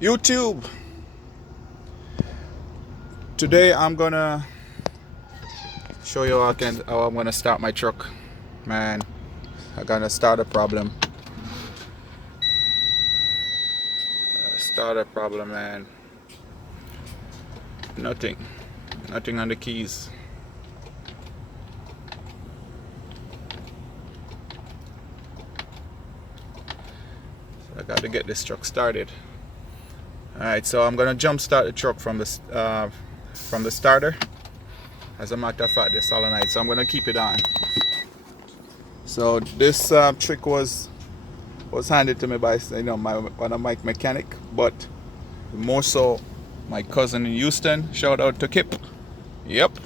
YouTube. Today I'm gonna show you how I'm gonna start my truck. Man, I gotta start a problem. Man. Nothing on the keys. So I gotta get this truck started. Alright, so I'm gonna jump start the truck from the starter. As a matter of fact, the solenoid, so I'm gonna keep it on. So this trick was handed to me by one of my mechanic, but more so my cousin in Houston. Shout out to Kip. Yep,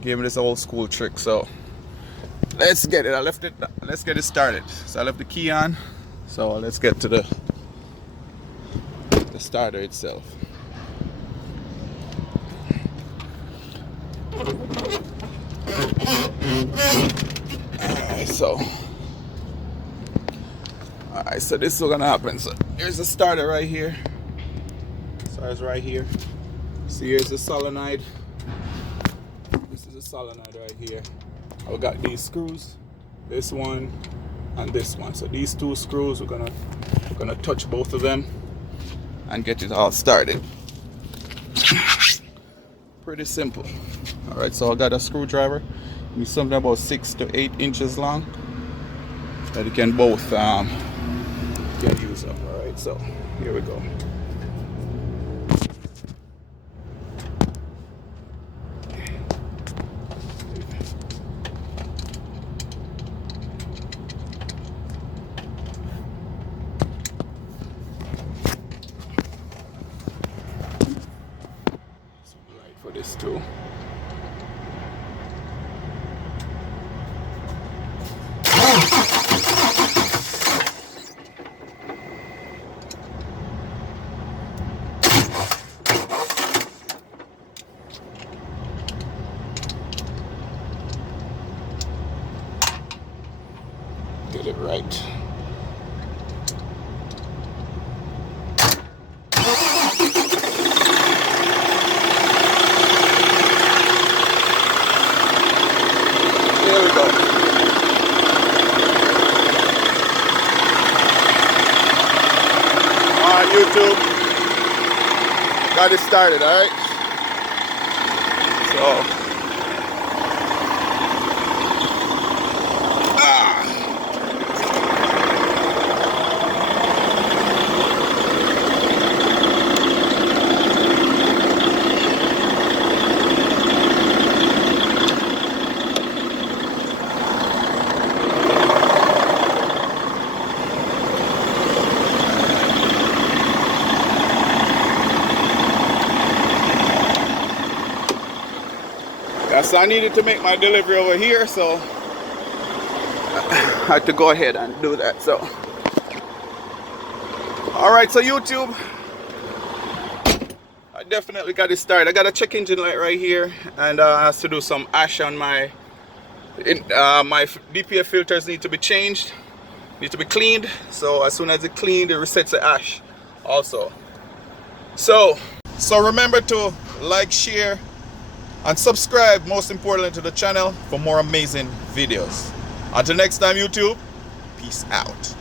gave me this old school trick. So let's get it. Let's get it started. So I left the key on. So let's get to the starter itself. Alright, so this is what's gonna happen. So here's the starter right here. Starter's right here. See, here's the solenoid. This is the solenoid right here. I've got these screws, this one and this one. So these two screws, we're gonna touch both of them and get it all started. Pretty simple. Alright, so I got a screwdriver. It's something about 6 to 8 inches long that you can both can use up. Alright, so here we go. Right for this too. Get it right. There we go. On YouTube. Got it started, alright? So so I needed to make my delivery over here, so I had to go ahead and do that. So alright, so YouTube, I definitely got it started. I got a check engine light right here, and I have to do some ash on my my DPF filters need to be changed, need to be cleaned. So as soon as it's cleaned, it resets the ash also. So remember to like, share and subscribe, most importantly, to the channel for more amazing videos. Until next time, YouTube, peace out.